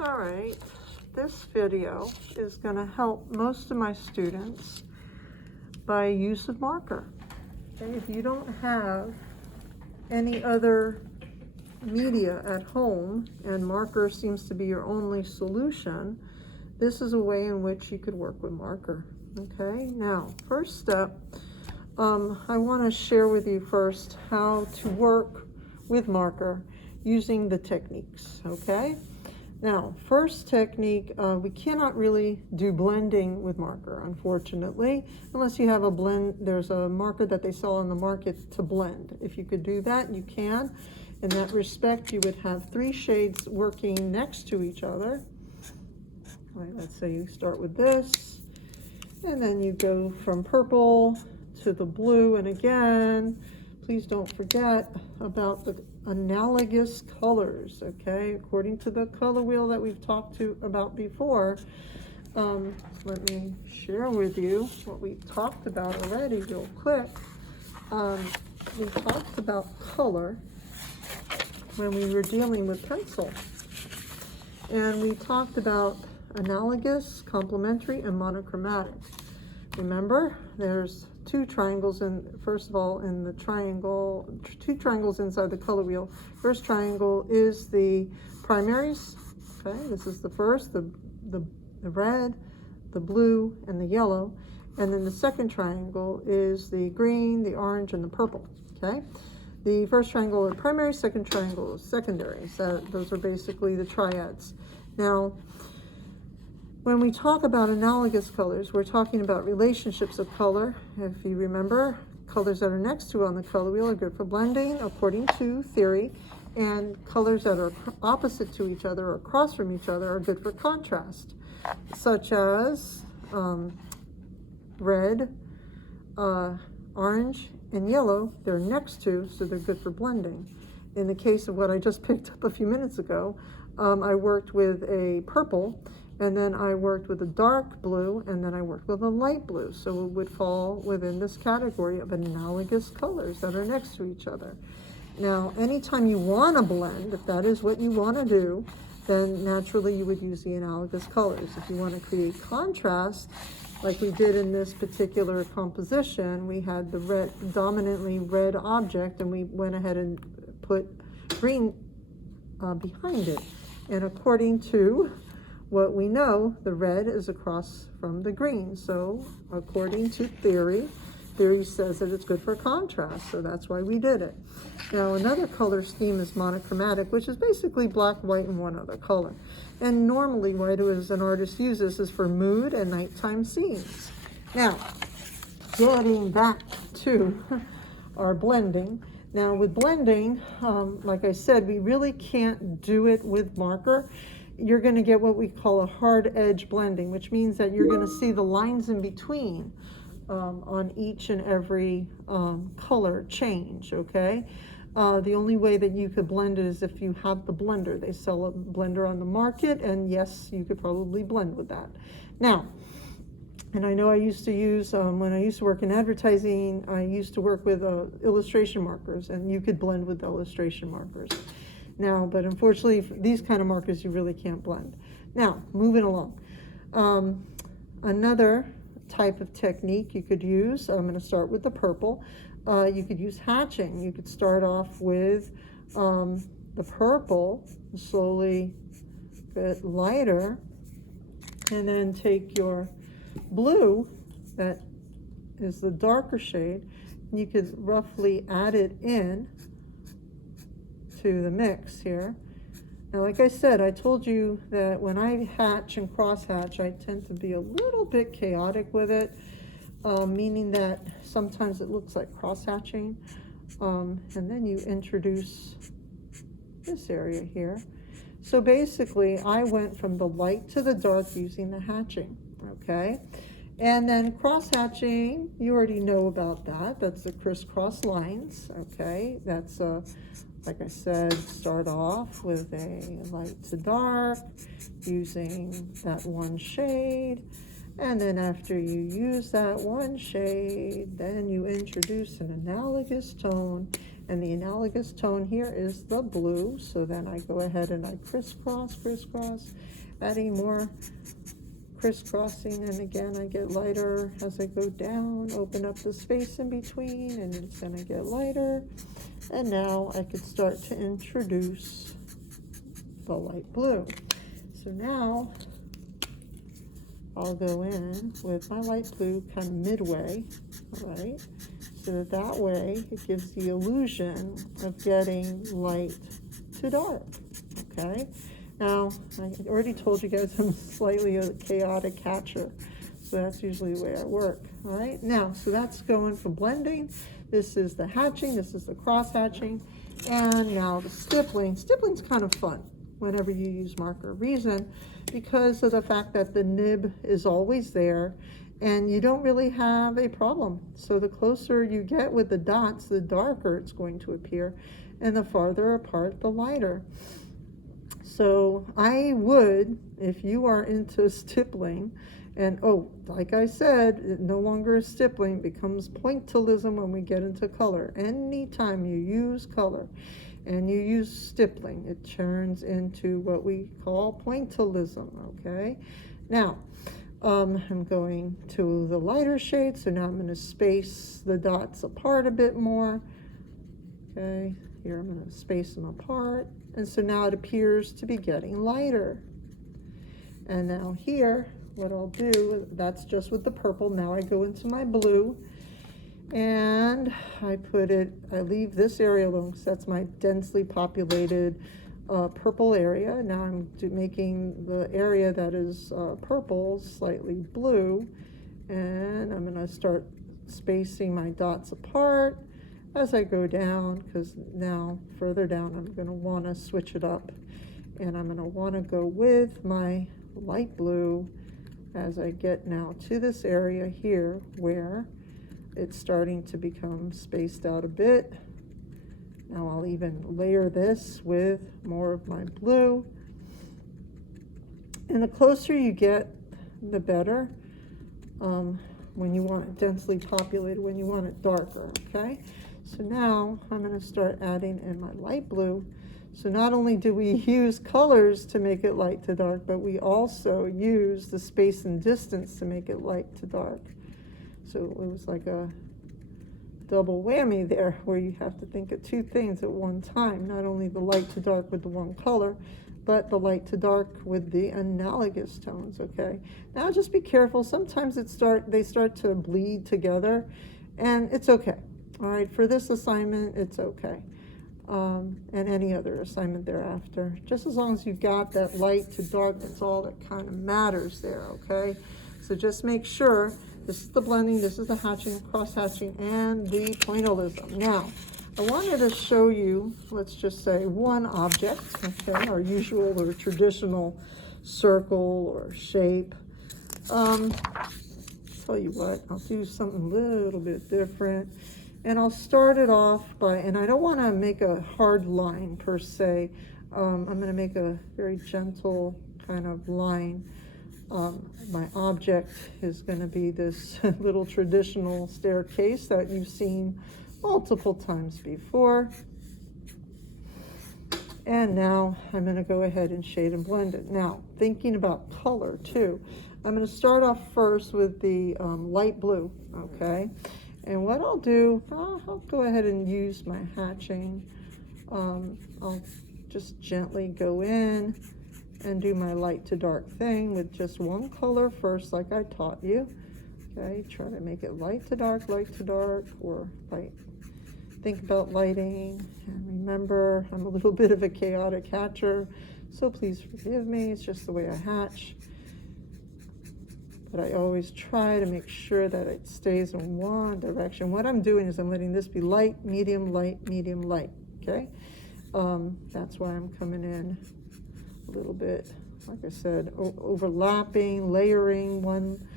All right, this video is going to help most of my students by use of marker. Okay, if you don't have any other media at home and marker seems to be your only solution, this is a way in which you could work with marker. Okay, now first step, I want to share with you first how to work with marker using the techniques. Okay, now first technique, we cannot really do blending with marker, unfortunately, unless you have a blend. There's a marker that they sell on the market to blend. If you could do that, you can. In that respect, you would have 3 shades working next to each other. All right, let's say you start with this, and then you go from purple to the blue, and again, please don't forget about the analogous colors, okay? According to the color wheel that we've talked about before, let me share with you what we talked about already real quick. We talked about color when we were dealing with pencil, and we talked about analogous, complementary, and monochromatic. Remember, there's 2 triangles first of all, in the triangle, 2 triangles inside the color wheel. First triangle is the primaries. Okay, this is the first, the red, the blue, and the yellow. And then the second triangle is the green, the orange, and the purple. Okay, the first triangle is primary, second triangle is secondary. So those are basically the triads. Now, when we talk about analogous colors, we're talking about relationships of color. If you remember, colors that are next to on the color wheel are good for blending, according to theory, and colors that are opposite to each other or across from each other are good for contrast, such as red, orange, and yellow. They're next to, so they're good for blending. In the case of what I just picked up a few minutes ago, I worked with a purple, and then I worked with a dark blue, and then I worked with a light blue. So it would fall within this category of analogous colors that are next to each other. Now, anytime you want to blend, if that is what you want to do, then naturally you would use the analogous colors. If you want to create contrast, like we did in this particular composition, we had the red, dominantly red object, and we went ahead and put green behind it. And according to what we know, the red is across from the green. So according to theory says that it's good for contrast. So that's why we did it. Now another color scheme is monochromatic, which is basically black, white, and one other color. And normally what as an artist uses is for mood and nighttime scenes. Now, getting back to our blending. Now with blending, like I said, we really can't do it with marker. You're going to get what we call a hard edge blending, which means that you're going to see the lines in between on each and every color change, okay? The only way that you could blend it is if you have the blender. They sell a blender on the market, and yes, you could probably blend with that. Now, and I know I used to use, when I used to work in advertising, I used to work with illustration markers, and you could blend with illustration markers. Now, but unfortunately, these kind of markers you really can't blend. Now, moving along. Another type of technique you could use, I'm going to start with the purple. You could use hatching. You could start off with the purple, slowly get lighter, and then take your blue, that is the darker shade, and you could roughly add it in to the mix here. Now, like I said, I told you that when I hatch and cross hatch, I tend to be a little bit chaotic with it, meaning that sometimes it looks like cross hatching, and then you introduce this area here. So basically, I went from the light to the dark using the hatching, okay? And then cross hatching, you already know about that. That's the crisscross lines, okay? That's like I said, start off with a light to dark using that one shade, and then after you use that one shade, then you introduce an analogous tone, And the analogous tone here is the blue. So then I go ahead and I crisscross, adding more crisscrossing, and again I get lighter as I go down, open up the space in between, and it's going to get lighter. And now I could start to introduce the light blue. So now I'll go in with my light blue kind of midway, all right, so that way it gives the illusion of getting light to dark, okay? Now, I already told you guys I'm slightly a chaotic hatcher, so that's usually the way I work, all right? Now, so that's going for blending. This is the hatching, this is the cross hatching, and now the stippling. Stippling's kind of fun whenever you use marker. Reason, because of the fact that the nib is always there, and you don't really have a problem. So the closer you get with the dots, the darker it's going to appear, and the farther apart, the lighter. So I would, if you are into stippling, and oh, like I said, it no longer is stippling, becomes pointillism when we get into color. Anytime you use color and you use stippling, it turns into what we call pointillism, okay? Now, I'm going to the lighter shade, so now I'm going to space the dots apart a bit more, okay? Here I'm going to space them apart. And so now it appears to be getting lighter. And now here, what I'll do, that's just with the purple. Now I go into my blue and I leave this area alone because that's my densely populated purple area. Now I'm making the area that is purple slightly blue. And I'm going to start spacing my dots apart as I go down, because now further down I'm going to want to switch it up, and I'm going to want to go with my light blue as I get now to this area here where it's starting to become spaced out a bit. Now I'll even layer this with more of my blue, and the closer you get, the better. When you want it densely populated, when you want it darker, okay? So now I'm going to start adding in my light blue. So not only do we use colors to make it light to dark, but we also use the space and distance to make it light to dark. So it was like a double whammy there, where you have to think of two things at one time, not only the light to dark with the one color, but the light to dark with the analogous tones, okay? Now just be careful. Sometimes they start to bleed together, and it's okay. All right, for this assignment, it's okay. And any other assignment thereafter. Just as long as you've got that light to dark, that's all that kind of matters there, okay? So just make sure this is the blending, this is the hatching, cross hatching, and the pointillism. Now, I wanted to show you, let's just say, one object, okay, our usual or traditional circle or shape. Tell you what, I'll do something a little bit different. And I'll start it off by, and I don't want to make a hard line per se. I'm going to make a very gentle kind of line. My object is going to be this little traditional staircase that you've seen multiple times before. And now I'm going to go ahead and shade and blend it. Now, thinking about color too, I'm going to start off first with the light blue, okay? And what I'll do, I'll go ahead and use my hatching. I'll just gently go in and do my light to dark thing with just one color first, like I taught you. Okay, try to make it light to dark, or light. Think about lighting, and remember, I'm a little bit of a chaotic hatcher, so please forgive me. It's just the way I hatch. But I always try to make sure that it stays in one direction. What I'm doing is I'm letting this be light, medium, light, okay? That's why I'm coming in a little bit, like I said, overlapping, layering one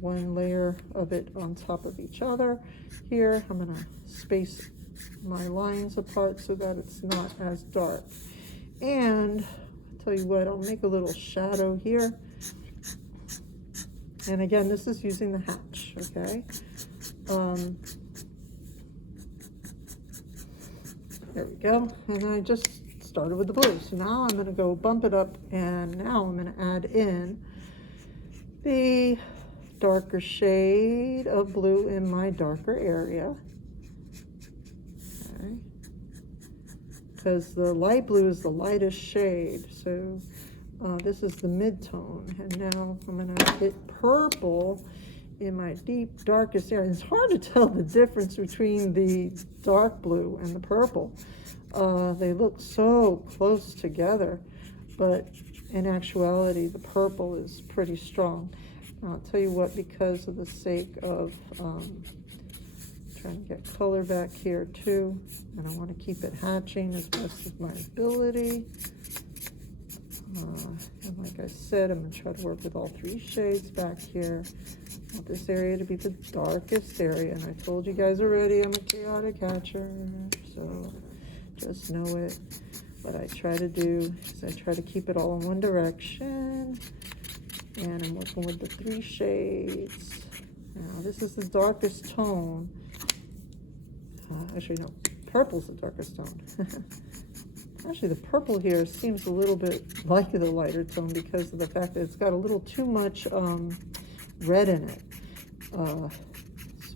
layer of it on top of each other. Here, I'm gonna space my lines apart so that it's not as dark. And I'll tell you what, I'll make a little shadow here. And again, this is using the hatch, okay? There we go. And then I just started with the blue. So now I'm going to go bump it up, and now I'm going to add in the darker shade of blue in my darker area. Okay. Because the light blue is the lightest shade. So this is the mid-tone. And now I'm going to hit purple in my deep darkest area. It's hard to tell the difference between the dark blue and the purple. They look so close together, but in actuality the purple is pretty strong. I'll tell you what, because of the sake of trying to get color back here too, and I want to keep it hatching as best as my ability. And like I said, I'm going to try to work with all three shades back here. I want this area to be the darkest area, and I told you guys already I'm a chaotic hatcher, so just know it. What I try to do is I try to keep it all in one direction, and I'm working with the three shades. Now this is the darkest tone. Actually, no, purple's the darkest tone. Actually, the purple here seems a little bit like the lighter tone because of the fact that it's got a little too much red in it. So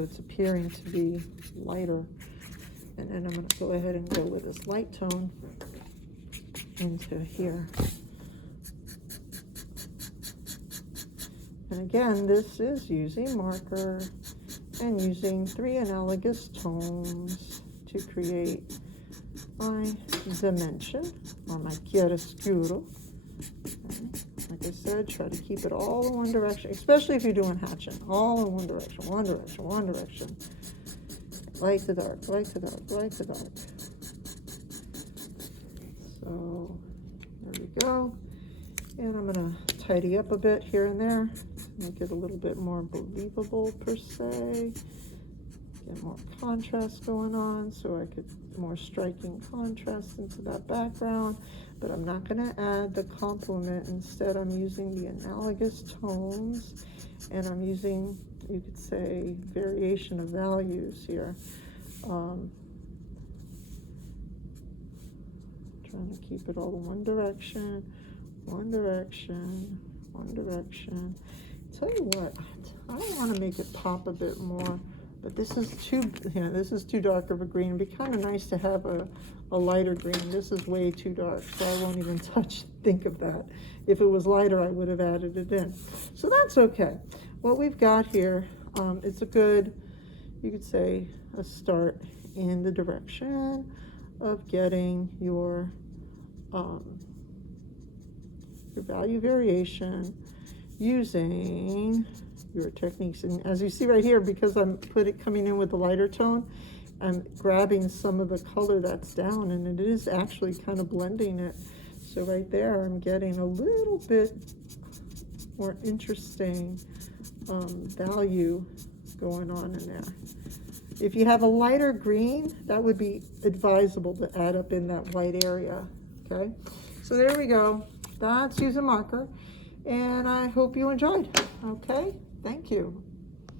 it's appearing to be lighter. And then I'm going to go ahead and go with this light tone into here. And again, this is using marker and using three analogous tones to create my dimension, or my chiaroscuro. Okay. Like I said, try to keep it all in one direction, especially if you're doing hatching. All in one direction, one direction, one direction. Light to dark, light to dark, light to dark. So there we go. And I'm going to tidy up a bit here and there, make it a little bit more believable per se. Get more contrast going on so I could more striking contrast into that background. But I'm not going to add the complement. Instead, I'm using the analogous tones, and I'm using, you could say, variation of values here. Trying to keep it all in one direction, one direction, one direction. Tell you what, I want to make it pop a bit more, but this is too dark of a green. It'd be kind of nice to have a lighter green. This is way too dark, so I won't even think of that. If it was lighter, I would have added it in. So that's okay. What we've got here, it's a good, you could say, a start in the direction of getting your value variation using your techniques. And as you see right here, because I'm coming in with the lighter tone, I'm grabbing some of the color that's down, and it is actually kind of blending it. So right there, I'm getting a little bit more interesting value going on in there. If you have a lighter green, that would be advisable to add up in that white area, okay? So there we go. That's using marker, and I hope you enjoyed, okay? Thank you.